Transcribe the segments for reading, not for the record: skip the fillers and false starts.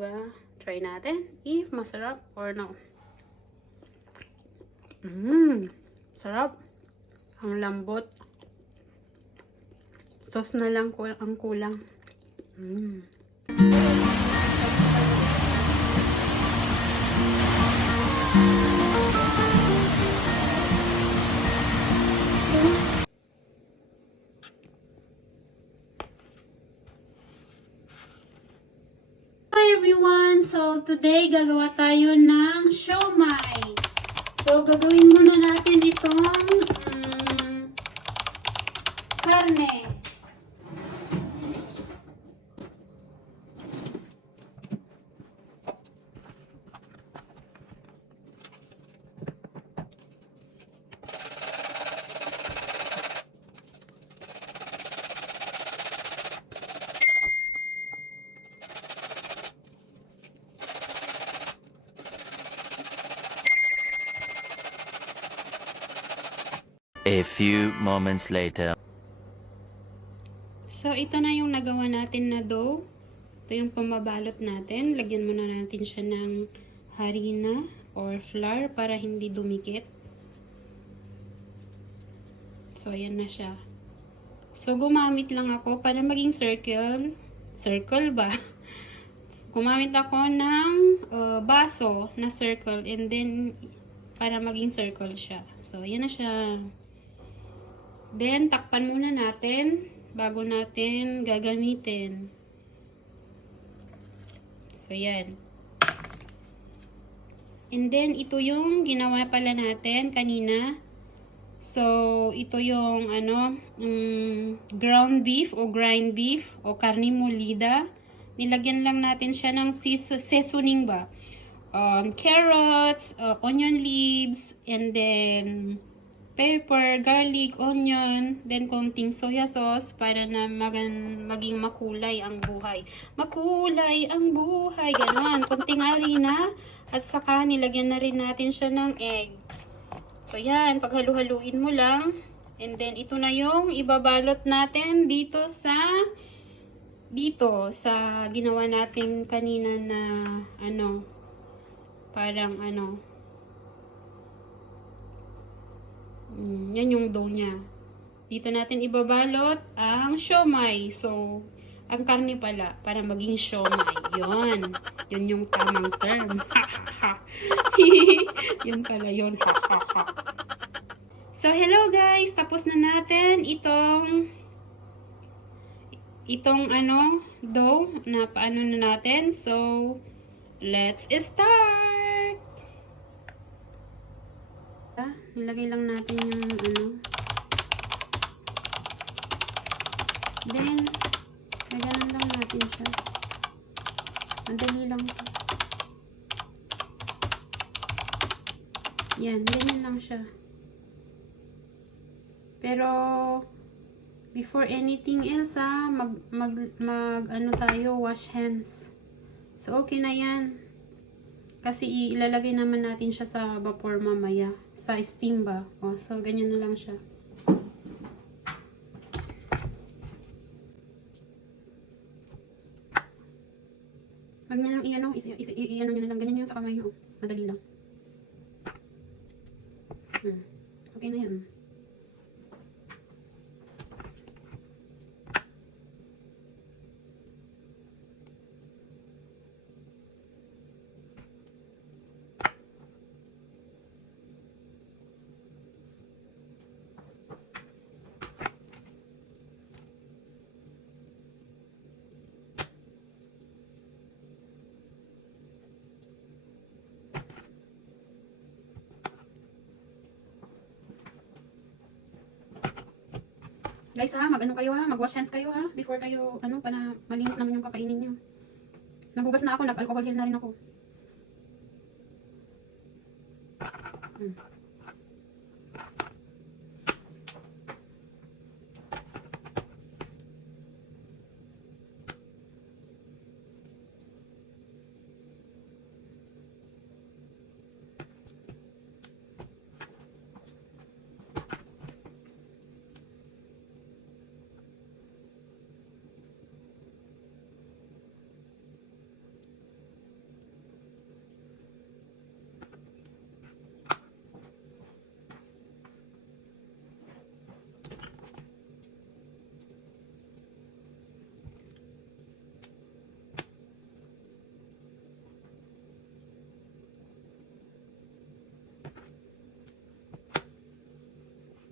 Diba? Try natin if masarap or no. Sarap. Ang lambot. Sauce na lang ang kulang. Hi everyone! So today gagawa tayo ng siomai. So gagawin muna natin itong karne. A few moments later. So ito na yung nagawa natin na dough. Ito yung pamabalot natin. Lagyan muna natin siya ng harina or flour para hindi dumikit. So ayan na siya. So gumamit lang ako para maging circle. Circle ba? Gumamit ako ng baso na circle and then para maging circle siya. So ayan na siya. Then, takpan muna natin bago natin gagamitin. So, yan. And then, ito yung ginawa pala natin kanina. So, ito yung ground beef o grind beef o carne molida. Nilagyan lang natin siya ng seasoning ba? Carrots, onion leaves, and then pepper, garlic, onion, then konting soya sauce para na maging makulay ang buhay. Makulay ang buhay, ganon. Konting harina at saka nilagyan na rin natin siya ng egg. So yan, paghalu-haluin mo lang. And then ito na yung ibabalot natin dito sa ginawa natin kanina na yan yung dough niya. Dito natin ibabalot ang siomai. So, ang karne pala, para maging siomai. Yun. Yun yung tamang term. Yun pala yun. So, hello guys. Tapos na natin itong dough na paano na natin. So, let's start! Nilagay lang natin yung then laganan lang natin siya. Madali lang siya. Yan, ganyan lang siya. Pero before anything else tayo wash hands. So okay na yan. Kasi ilalagay naman natin siya sa vapor mamaya. Sa steam ba? O, so, ganyan na lang siya. Wag niya lang i-ano niya na lang. Ganyan yung sa kamay nyo. Madali lang. Okay na yan. Guys mag-wash hands kayo before kayo, para malinis naman yung kakainin nyo. Nagugas na ako, nag-alcohol gel na rin ako.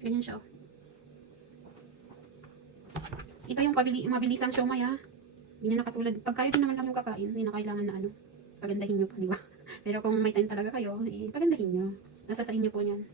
Ganyan siya, oh. Ito yung mabilisang siomay, ha. Hindi niya nakatulad. Pag kayo din naman lang yung kakain, hindi na kailangan na ano, pagandahin nyo pa, di ba? Pero kung may time talaga kayo, eh, pagandahin nyo. Nasa sa inyo po niyan.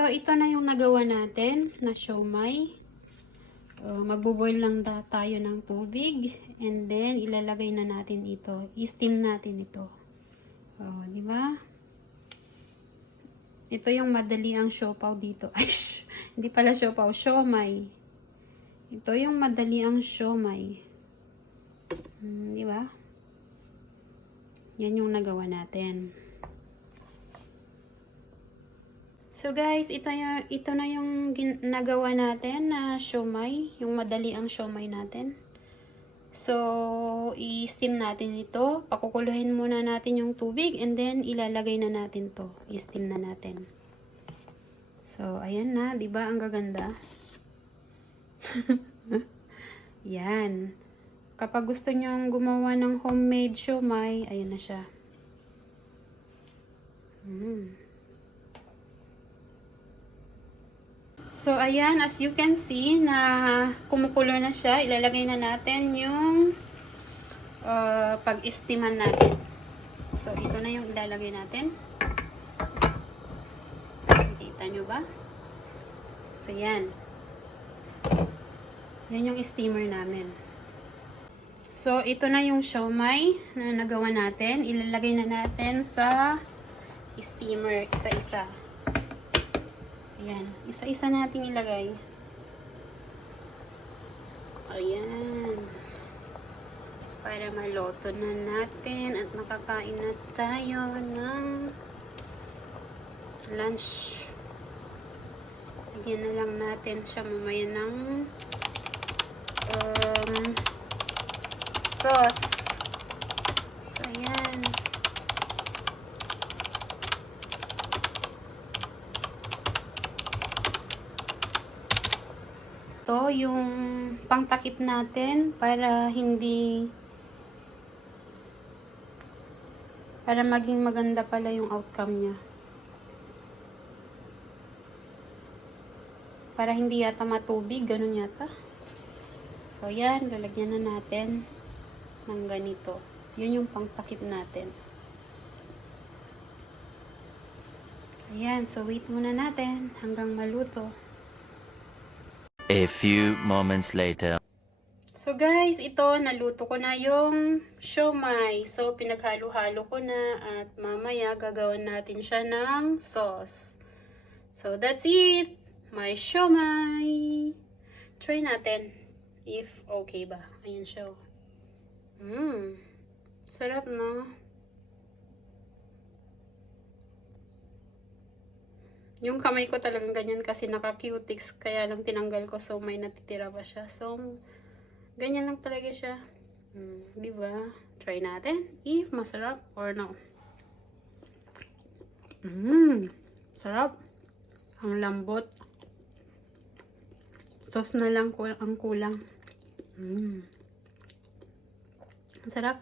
So, ito na yung nagawa natin na siomay. Magbo-boil lang tayo ng tubig. And then, ilalagay na natin ito. I-steam natin ito. Di ba? Ito yung madali ang siopaw dito. Ay, hindi pala siopaw, siomay. Ito yung madali ang siomay. Di ba? Yan yung nagawa natin. So guys, ito na yung nagawa natin na siomay, yung madali ang siomay natin. So, i-steam natin ito. Pakukuluhin muna natin yung tubig and then ilalagay na natin to. I-steam na natin. So, ayan na, 'di ba? Ang gaganda. Yan. Kapag gusto nyo gumawa ng homemade siomay, ayan na siya. So, ayan, as you can see, na kumukulo na siya. Ilalagay na natin yung pag-steaman natin. So, ito na yung ilalagay natin. Nakikita nyo ba? So, yan. Yan yung steamer namin. So, ito na yung siomay na nagawa natin. Ilalagay na natin sa steamer, isa-isa. Ayan. Isa-isa natin ilagay. Ayan. Para maluto na natin at makakain na tayo ng lunch. Lagyan na lang natin siya mamaya ng sauce. So, ayan. ito, yung pangtakip natin para maging maganda pala yung outcome niya. Para hindi yata matubig, ganun yata. So, yan, lalagyan na natin ng ganito. Yun yung pangtakip natin. Ayan, so wait muna natin hanggang maluto. A few moments later. So guys, ito, naluto ko na yung siomai. So, pinaghalo-halo ko na at mamaya gagawin natin siya ng sauce. So, that's it! My siomai! Try natin if okay ba. Ayan siya. Sarap, no? Yung kamay ko talagang ganyan kasi naka-cutics, kaya lang tinanggal ko, so may natitira pa siya. So, ganyan lang talaga siya. Diba? Try natin if masarap or no. Sarap. Ang lambot. Sauce na lang ang kulang. Sarap.